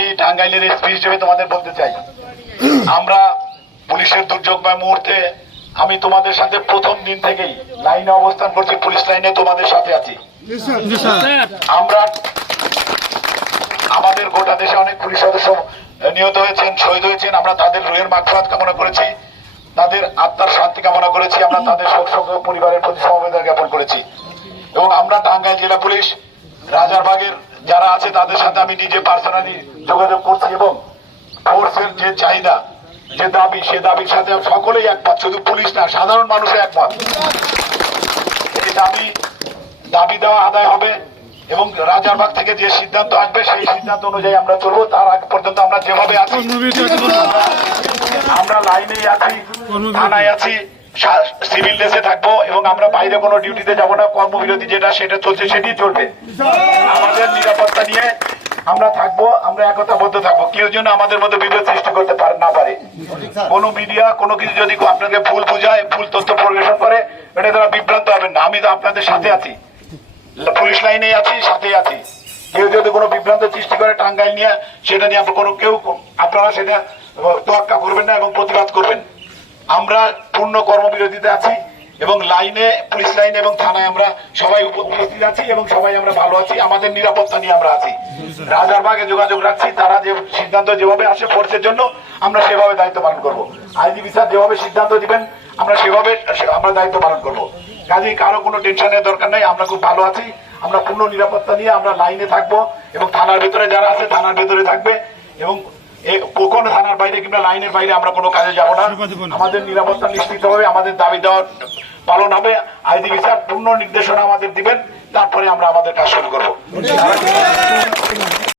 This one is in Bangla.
আমি টাঙ্গাইলের এসপি হিসেবে তোমাদের বলতে চাই, আমরা পুলিশের দুর্যোগময় মুহূর্তে আমি তোমাদের সাথে প্রথম দিন থেকেই লাইনে অবস্থান করছি, পুলিশ লাইনে তোমাদের সাথে আছি। আমরা আমাদের গোটা দেশে অনেক পুলিশ সদস্য নিহত হয়েছেন, শহীদ হয়েছেন, আমরা তাদের রুহের মাগফিরাত কামনা করেছি, তাদের আত্মার শান্তি কামনা করেছি, আমরা তাদের শোক পরিবারের প্রতি সমবেদনা জ্ঞাপন করেছি। এবং আমরা টাঙ্গাইল জেলা পুলিশ রাজারবাগের যারা আছে তাদের সাথে আমি নিজে পার্সোনালি যোগাযোগ করছি এবং ফোর্সের যে চাহিদা, যে দাবি, সে দাবির সাথে সকলেই একমত, শুধু পুলিশ না, সাধারণ মানুষও একমত। এই দাবি দেওয়া আদায় হবে এবং রাজারবাগ থেকে যে সিদ্ধান্ত আসবে সেই সিদ্ধান্ত অনুযায়ী আমরা চলবো। তার আগ পর্যন্ত আমরা যেভাবে আছি, আমরা লাইনেই আছি, থানায় আছি, সিভিল ড্রেসে থাকবো এবং আমরা বাইরে কোনো ডিউটিতে যাবো না। কর্মবিরতি সেটা চলছে, সেটি চলবে। আমাদের নিরাপত্তা নিয়ে আমরা থাকবো, আমরা একতাবদ্ধ থাকবো। কেউ যেন আমাদের মধ্যে বিভেদ সৃষ্টি করতে না পারে। কোন মিডিয়া কোনো কিছু যদি আপনাকে ভুল বুঝায়, ভুল তথ্য পরিবেশন করে, এটা তারা বিভ্রান্ত হবেন না। আমি তো আপনাদের সাথে আছি, পুলিশ লাইনে আছি, সাথে আছি। কেউ যদি কোনো বিভ্রান্ত সৃষ্টি করে টাঙ্গাইল নিয়ে, সেটা নিয়ে আপনারা সেটা তোয়াক্কা করবেন না এবং প্রতিবাদ করবেন। আমরা পূর্ণ কর্মবিরতিতে আছি এবং লাইনে, পুলিশ লাইনে এবং থানায় আমরা সবাই উপস্থিত আছি এবং সবাই আমরা ভালো আছি। আমাদের নিরাপত্তা নিয়ে আমরা আছি। রাজারবাগে যোগাযোগ রাখছি, তারা যে সিদ্ধান্ত যেভাবে আসে ফোর্সের জন্য আমরা সেভাবে দায়িত্ব পালন করবো। আইজিপি স্যার যেভাবে সিদ্ধান্ত দিবেন আমরা সেভাবে আমরা দায়িত্ব পালন করবো। কাজেই কারো কোনো টেনশনের দরকার নেই, আমরা খুব ভালো আছি। আমরা পূর্ণ নিরাপত্তা নিয়ে আমরা লাইনে থাকবো এবং থানার ভেতরে যারা আছে থানার ভেতরে থাকবে এবং কোন থানার বাইরে কিংবা লাইনের বাইরে আমরা কোনো কাজে যাব না। আমাদের নিরাপত্তা নিশ্চিত হবে, আমাদের দাবি দেওয়ার পালন হবে। আইজিপি স্যার পূর্ণ নির্দেশনা আমাদের দিবেন, তারপরে আমরা আমাদের কাজ শুরু করবো।